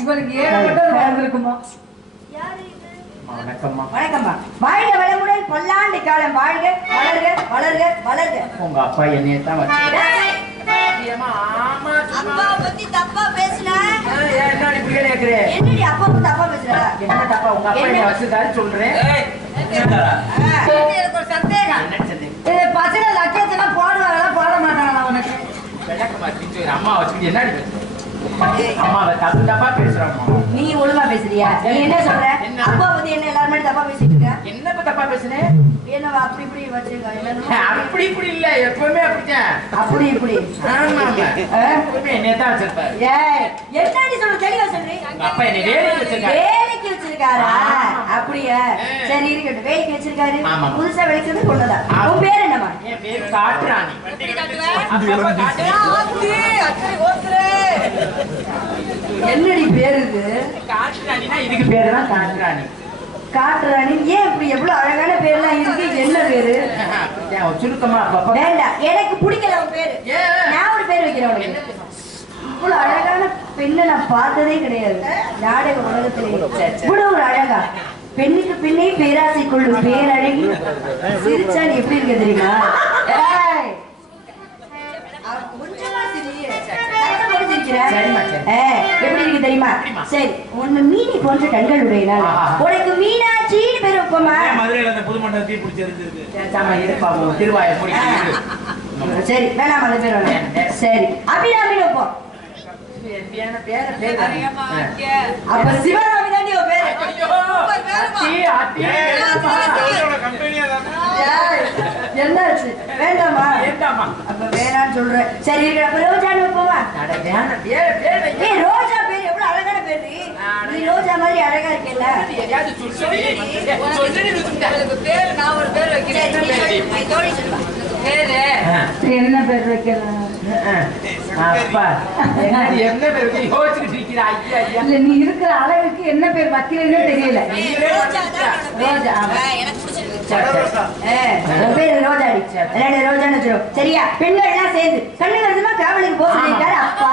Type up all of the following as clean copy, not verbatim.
இவளுக்கு ஏகப்பட்டது வளர்ந்துருக்குமா? வணக்கம்மா. வணக்கம்மா. வாழ்க வளமுடன், பல்லாண்டு காலம் வாழ்க, வளர்க வளர்க வளர்க. உங்க அப்பா என்னைய தான் வச்சிருக்காரு. அப்பா பத்தி தப்பா பேசுன. என்னடி பிள்ளை கேக்குறே? என்னடி அப்பா பத்தி தப்பா பேசுற? என்ன தப்பா? உங்க அப்பா என்னைய வச்சிருக்காரு சொல்றேன். எனக்கு ஒரு சந்தேகம். என்ன சந்தேகம்? இது பசங்க லட்சத்தெல்லாம் போடுவாங்களா போட மாட்டாங்களா உனக்கு? விளக்கமா திச்சு அம்மா வச்சுக்கிட்டு என்னடி பேசுற? அம்மாவை தப்பு தப்பா பேசுறாம்மா. நீ ஒழுங்கா பேசுறியா? நீ என்ன சொல்ற? அப்பா பத்தி என்ன எல்லாரும் மாதிரி தப்பா பேசிட்டு இருக்க? என்ன தப்பா பேசுனேன்? என்னவா அப்படி இப்படி வச்சிருக்க? அப்படி இப்படி இல்ல, எப்பவுமே அப்படித்தான். அப்படி இப்படி. ஆமா எப்பவுமே என்னைய தான் வச்சிருப்பாரு. ஏய், என்னடி சொல்ற? தெளிவா சொல்றீ. உங்க அப்பா என்னை வேலைக்கு வச்சிருக்காரு. வேலைக்கு வச்சிருக்காரா? அப்படியே. சரி இருக்கட்டும். வேலைக்கு வச்சிருக்காரு. புதுசா வேலைக்கு வந்து கொண்டதா. உன் பேர் என்னமா? என் பேர் காட்டுராணி. என்னடி பேரு இது? காட்டுராணினா இதுக்கு பேரு தான் காட்டுராணி. காட்டுராணி. ஏன் இப்படி எவ்வளவு அழகான பேர்லாம் இருக்கு? என்ன பேரு? சுருக்கமா வேண்டாம், எனக்கு பிடிக்கல உன் பேரு. நான் ஒரு பேர் வைக்கிறேன் உனக்கு. இவ்வளவு அழகான பெண்ணை நான் பார்த்ததே கிடையாது நாடக உலகத்திலே. இவ்வளவு ஒரு அழகா பெண்ணுக்கு பெண்ணே பேராசை கொள்ளும் பேரழகி சிரிச்சா நீ எப்படி இருக்க தெரியுமா? எப்படி இருக்கு தெரியுமா? சரி, உன்னை மீனி போன்ற கண்கள் உடையினால உனக்கு மீனாட்சின்னு பேர் வைப்போமா? மதுரையில அந்த புது மண்டபத்தை பிடிச்சிருக்கு. சரி வேணாம், அந்த பேர் வேணாம். சரி அபிராமின்னு வைப்போம். அப்ப சிவராமி தாண்டி ஒரு பேரு. என்னாச்சு? வேண்டாமா? அப்ப வேணான்னு சொல்றேன். சரி அப்ப ரோஜான்னு வைப்போமா? ரோஜா பேர் எவ்வளவு அழகான பேரு. நீ ரோஜா மாதிரி அழகா இருக்கல. நான் ஒரு பேர் வைக்கிறேன். என்ன பேர் வைக்கலாம்? இல்ல நீ இருக்கிற அளவுக்கு என்ன பேர் வைக்கிறேன்னு தெரியல. ரோஜா. பேரு ரோஜாடி. ரோஜான்னு வச்சிரும். சரியா? பெண்கள் எல்லாம் சேர்ந்து கண்ணுங்க காவலுக்கு போக சொல்லியிருக்காரு அப்பா.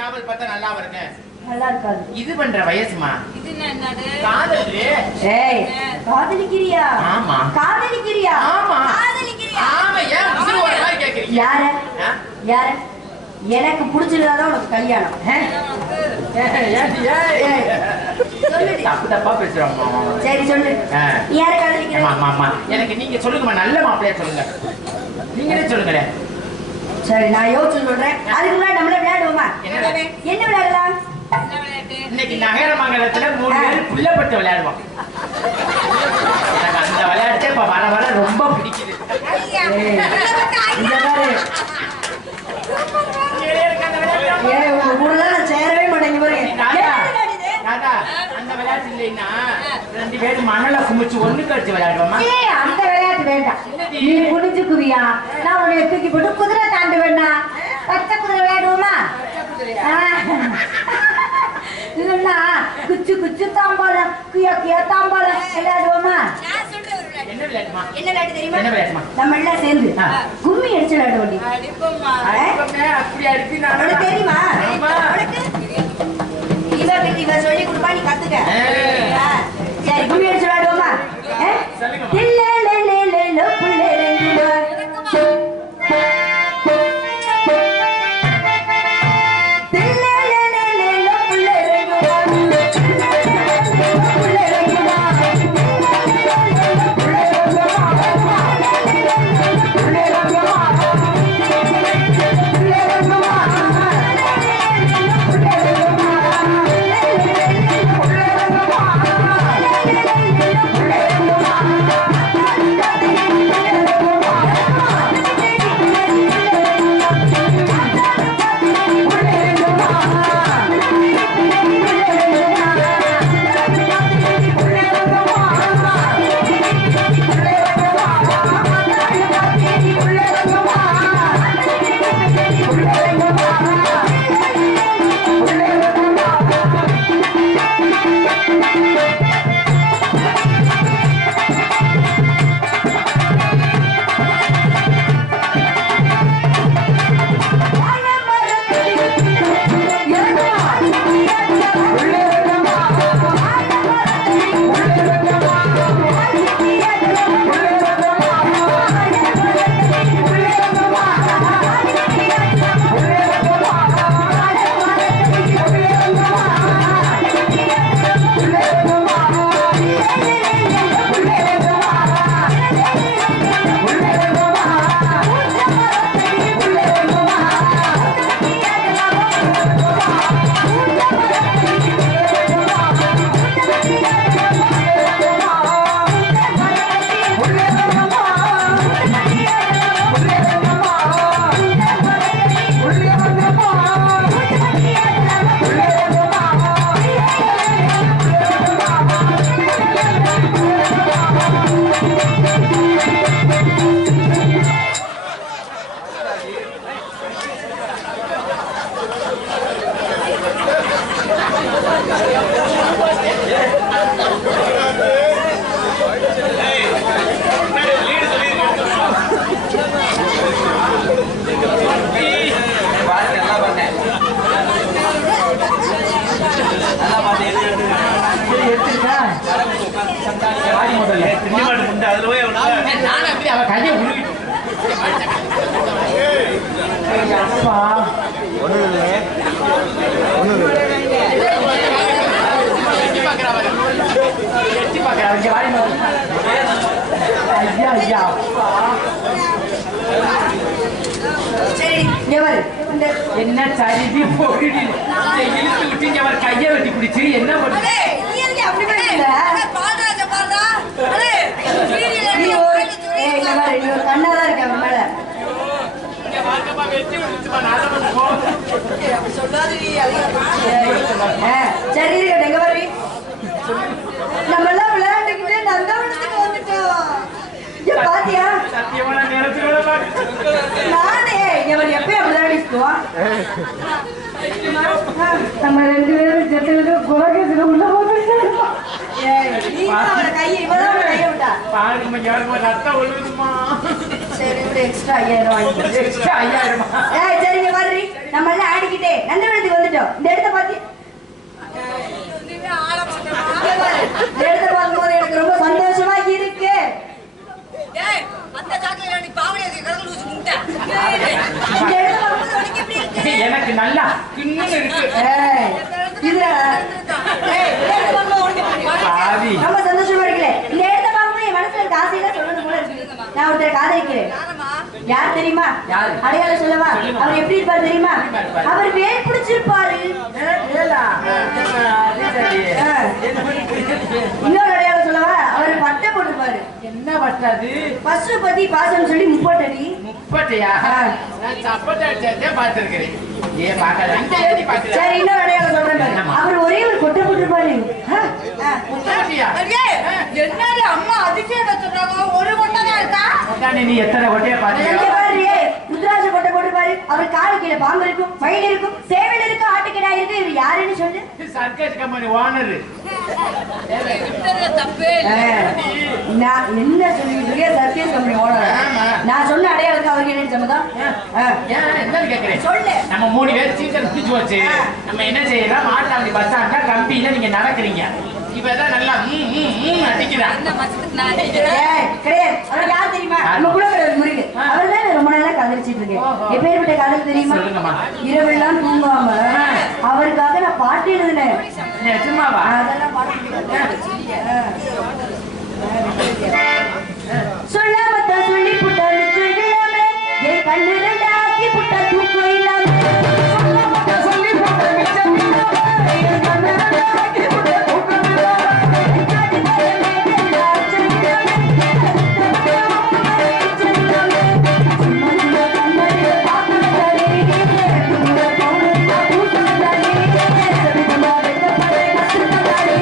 காவல் பார்த்தா நல்லா வருங்க. நல்லா இருக்காது. இது பண்ற வயசுமா? இது என்னது? காதல். ஏய், காதலிக்கிறியா? ஆமா. காதலிக்கிறியா? ஆமா. காதலிக்கிறியா? ஆமா. ஏன் உசுறு ஒரு மாதிரி கேக்குறீங்க? யாரு? யாரு? எனக்கு பிடிச்சிருந்தாதான் உனக்கு கல்யாணம். தப்பு தப்பா பேசுறாம்மா. சரி சொல்லு. யாரை காதலிக்கிற? ஆமா. எனக்கு நீங்க சொல்லுங்கம்மா, நல்ல மாப்பிள்ளையா சொல்லுங்க. நீங்களே சொல்லுங்களேன். சரி நான் யோசிச்சு சொல்றேன். அதுக்கு முன்னாடி நம்மள விளையாடுவோமா? என்ன விளையாடலாம்? இன்னைக்கு நகரமங்கலத்துல 3 பேர் புள்ளப்பட்டு விளையாடுவோம். எனக்கு அந்த விளையாட்டு இப்ப வர வர ரொம்ப பிடிக்குது. சேரவே மாட்டேங்க. அந்த விளையாட்டு இல்லைன்னா 2 பேரும் மணல குமிச்சு ஒண்ணு கழிச்சு விளையாடுவோமா? அந்த விளையாட்டு வேண்டாம். நீ குனிஞ்சுக்குவியா? நான் உன்னை தூக்கி போட்டு குதிரை தாண்டு வேணா? பச்சை குதிரை விளையாடுவோமா? இல்லைன்னா குச்சு குச்சு தாம்பாலம், குயா குயா தாம்பாலம் விளையாடுவோமா? என்ன விளையாட்டுமா? என்ன விளையாட்டு தெரியுமா? என்ன விளையாட்டுமா? நம்ம எல்லாம் சேர்ந்து கும்மி அடிச்சு விளையாடுவோம். அப்படி அடிச்சு அவளுக்கு தெரியுமா? இவ சொல்லி கொடுப்பா, நீ கத்துக்க. சரி கும்மி அடிச்சு விளையாடுவோமா? சொல்லு. திண்ணி மாட்டு முண்டை, அதுல போய் அவனுக்கு நான் அப்படி அவ கையை உருவிட்டு அப்பா எட்டி பாக்குறா இங்க வாரி ஐயா ஐயா சரி இங்க பாரு என்ன சரிதி போயிடு இழுத்து விட்டு இங்க அவர் கையை வெட்டி பிடிச்சு என்ன பண்ணு நீ எதுக்கு அப்படி பண்ணிட்ட பால்ராஜ பால்ரா அடே நீ ஒரு இங்க பாரு நீ ஒரு கண்ணாதான் இருக்க அவன் மேல இங்க வாங்கப்பா வெட்டி விட்டுச்சுமா நான் வந்து போ அப்படி சொல்லாதீ அதிகமா சரி இருக்கட்டும் எங்க பாரு நம்ம எல்லாம் விளையாண்டுக்கிட்டு நந்தவனத்துக்கு வந்துட்டோம் இங்க பாத்தியா சத்தியமான நேரத்துல பாக்கு நானே இவன் எப்பயும் அப்படிதான் அடிச்சுக்குவான் நம்ம 2 பேரும் செத்துல குலகேசுல உள்ள போட்டு நீ அவர கையை இவதான் கையை விட்டா பாருங்க யாருமா ரத்தம் ஒழுகுதுமா சரி ஒரு எக்ஸ்ட்ரா 5000 வாங்கி எக்ஸ்ட்ரா 5000 சரிங்க பாரு நம்ம எல்லாம் ஆடிக்கிட்டே நந்தவனத்துக்கு வந்துட்டோம் இந்த இடத்த பாத்தி நீவே ஆள மாட்டமா இந்த இடத்த பார்க்கும்போது எனக்கு ரொம்ப சந்தோஷமா இருக்கு டேய் அந்த சாக்குல நீ பாவடியே கடல் ஊசி முட்டை இந்த இடத்த பார்க்கும்போது உனக்கு எப்படி இருக்கு எனக்கு நல்லா கிண்ணுன்னு இருக்கு இதுல பாவி ரொம்ப சந்தோஷமா இருக்குல்ல இந்த இடத்த பார்க்கும்போது என் மனசுல இருக்க ஆசையெல்லாம் சொல்லணும் போல இருக்கு நான் ஒருத்தரை காதலிக்கிறேன் யாரம்மா யார் தெரியுமா யாரு? அடையாளம் சொல்லவா சொல்லுங்க. அவர் எப்படி இருப்பாரு தெரியுமா இருப்பாரு? அவர் வேல் பிடிச்சிருப்பாரு இன்னொரு அடையாளம் சொல்லவா அவர் பட்டை போட்டிருப்பாரு என்ன பட்டாது பசுபதி பாசம் சொல்லி முப்பட்டடி முப்பட்டையா நான் சப்பட்டை அடிச்சே பார்த்திருக்கிறேன் ஏன் பார்க்கல இந்த ஏறி பார்க்கல சரி இன்னொரு அடையாளம் சொல்றேன் பாரு. என்னம்மா? அவர் ஒரே ஒரு கொட்டை போட்டிருப்பாரு முப்பட்டையா அடே என்னடி அம்மா அதிசயத்தை சொல்றாங்க ஒரு கொட்டை தான் இருக்கா உடனே நீ எத்தனை கொட்டையை இங்க பார்த்தியா பாரு ருத்ராட்ச கொட்டை போட்டிருப்பாரு அவர் காலு கீழே பாம்பு இருக்கும் மயில் இருக்கும் சேவல் இருக்கும் ஆட்டுக்கிடா இருக்கு இவர் யாருன்னு சொல்லு சர்க்கஸ் கம்பெனி ஓனர் விட்டதுல தப்பு நான் என்ன சொல்லிட்டு இருக்கேன் சர்க்கஸ் கம்பெனி ஓனர் ஆமா. நான் சொன்ன அடையாளத்துக்கு அவருக்கு என்ன சம்மதம் ஏன் என்னன்னு கேக்குறேன் சொல்லு நம்ம 3 பேர் சீசன் பிடிச்சு வச்சு நம்ம என்ன செய்யறோம் மாட்டாண்டி பஸ் ஸ்டாண்ட்ல கம்பியில நீங்க நடக்கிறீங்க இவதான் நல்லா அடிக்கிறா என்ன மச்சத்துக்கு நான் அடிக்கிறேன் ஏய், கிடையாது அவர் யார் தெரியுமா நம்ம கூட ஒரு முருகு அவர் தான் ரொம்ப நாளா காதலிச்சிட்டு இருக்கேன் எப்பேற்பட்ட காதல் தெரியுமா சொல்லுங்கம்மா. இரவெல்லாம் தூங்காம அவருக்காக நான் பாட்டு எழுதினேன் நிஜமாவா அதெல்லாம் பாட சொல்லாமத்தான் சொல்லி புட்டான்னு சொல்லிடாம என் கண்ணு ரெண்டாக்கி புட்டா தூக்கம் இல்லாம சொல்லாமத்தான் சொல்லி புட்டா மிச்சம் இல்லாம என் கண்ணு ரெண்டாக்கி புட்டா தூக்கம் இல்லாம காட்டு மேல மேடெல்லாம் சொல்லிடாம சும்மா கண்ணாடியை பார்க்கறதாலே உங்க பவுடர் பூசுறதாலே வெட்டப்படை கஷ்டப்படாதே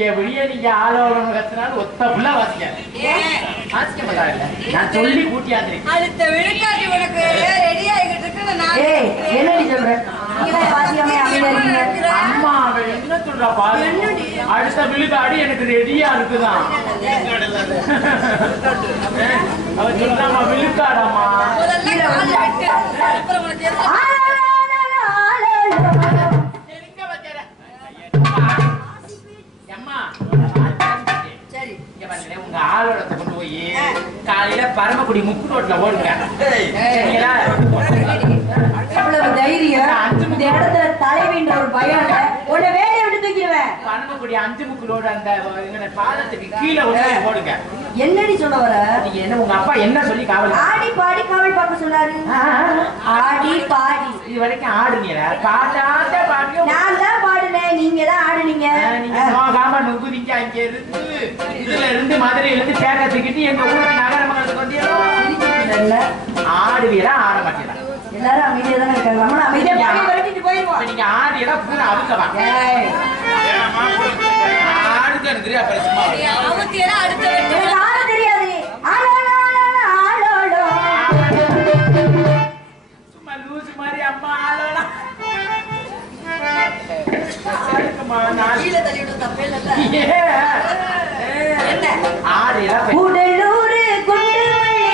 விடிய விடிய நீங்க ஆலோலம் கத்தினாலும் ஒத்த புள்ள வாசிக்க வாசிக்க மாட்டாங்க. நான் சொல்லி கூட்டியாந்து அடுத்த விழுக்காட்டி உனக்கு ரெடி ஆகிட்டு இருக்கு. நான் என்னடி சொல்றேன் வாசிக்காம அமைதியா இருக்கீங்க. அம்மா அவன் என்ன சொல்றா பாரு. அடுத்த விழுக்காடு எனக்கு ரெடியா இருக்குதான். அவன் சொல்றாமா விழுக்காடாமா. முதல்ல காலை வெட்டு. அப்புறம் உனக்கு எதுவும் சரி. உங்க ஆளோடத்தை கொண்டு போய் காலையில பரமக்குடி முக்கு ரோட்ல ஓடுங்க. சரிங்களா? இவ்வளவு தைரியம் இந்த இடத்துல தலைவின்ற ஒரு பயம் இல்ல. உன்னை வேலையை விட்டு தூக்கிடுவேன். பரமக்குடி 5 முக்கு ரோடு அந்த பாலத்துக்கு கீழே ஓடுங்க. என்னடி சொல்ல வர? நீங்க என்ன உங்க அப்பா என்ன சொல்லி காவல் ஆடி பாடி காவல் பார்க்க சொன்னாரு. ஆடி பாடி இது வரைக்கும் ஆடுனீங்க. பாடாத பாடியோ நான் தான் பாடுனேன், நீங்க தான் ஆடுனீங்க. நீங்க நோகாம நுகுதிங்க. அங்க இருந்து இதுல இருந்து மதுரையில இருந்து பேக்கத்துக்கிட்டு எங்க ஊருக்கு நகர மகளுக்கு வந்தீங்களோ ஆடுவீரா ஆட மாட்டீங்களா? எல்லாரும் அமைதியா தான் இருக்காங்க. நம்ம அமைதியா பாடி வரைக்கும் போயிருவோம். நீங்க ஆடியதா பூரா அவுக்கவா ஆடுக்கு அப்புறம் சும்மா அவத்தியெல்லாம் அடுத்த வெட்டு. எனக்கு ஆட தெரியாது. ஆளோளோ சும்மா லூசு மாதிரி அம்மா ஆளோடா கீழே தள்ளி விட தப்பே இல்ல. ஆடியதா கூடலூர் குண்டுமல்லி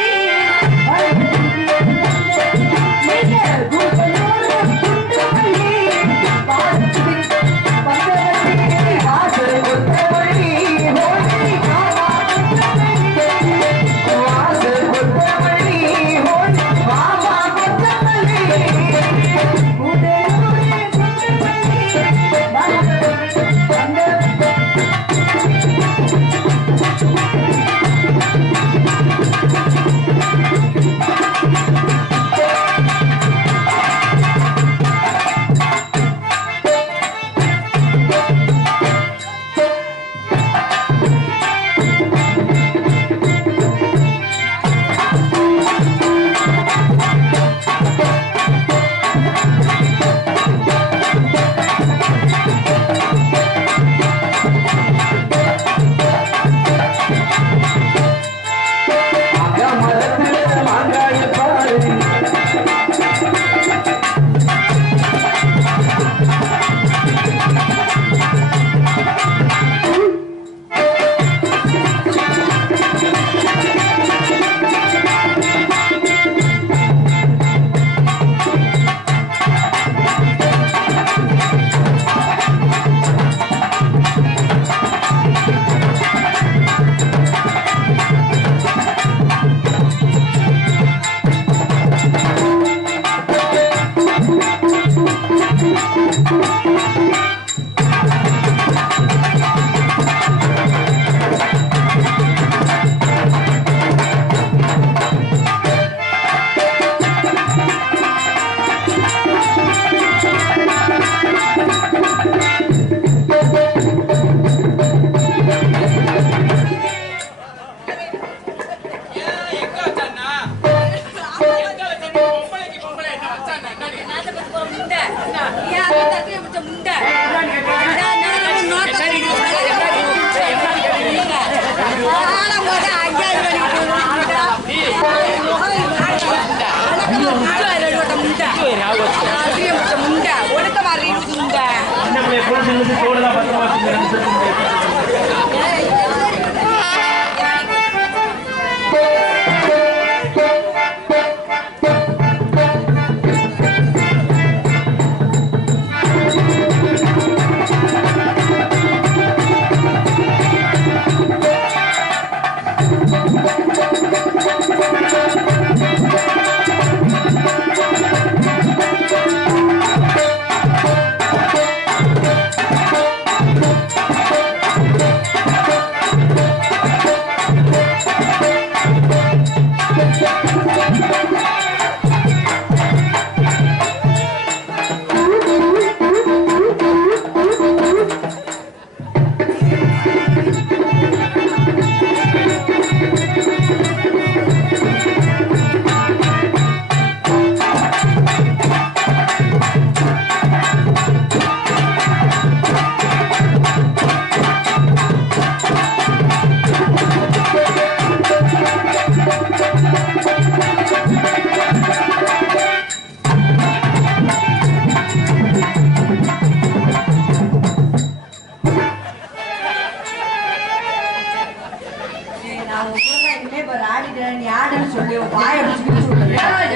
வாயை பிடிச்சு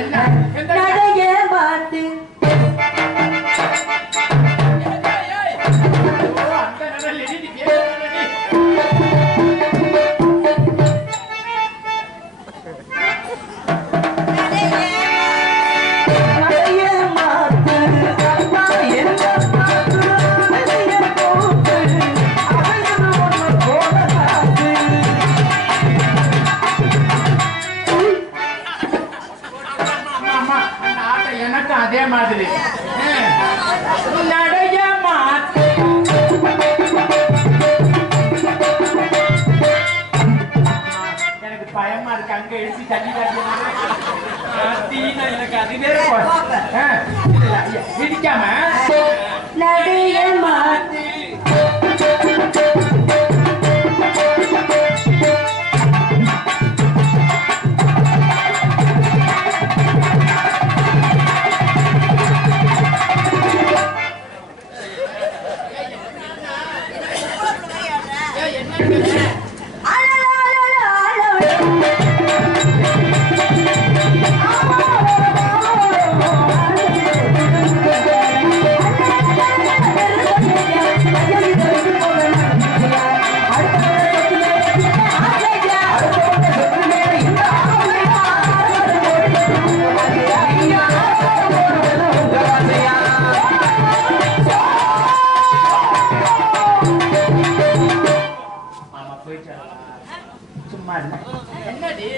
என்ன எந்த நடைய பார்த்து அந்த நேரம் எழுதி கேட்கிறேன். நடைய பார்த்து அப்பா என்ன பார்த்து நடைய போட்டு அவையில் ஒன்று போல பார்த்து ஆமா, அந்த ஆட்டை எனக்கு அதே மாதிரி நடைய மாத்து எனக்கு பயமா இருக்கு அங்க எழுதி தண்ணி காட்டினா எனக்கு அது வேற இடிக்காம நடைய மாத்து ஆமா போயிட்டு சும்மா இல்ல என்னடி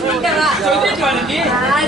சொல்லிட்டு வாங்க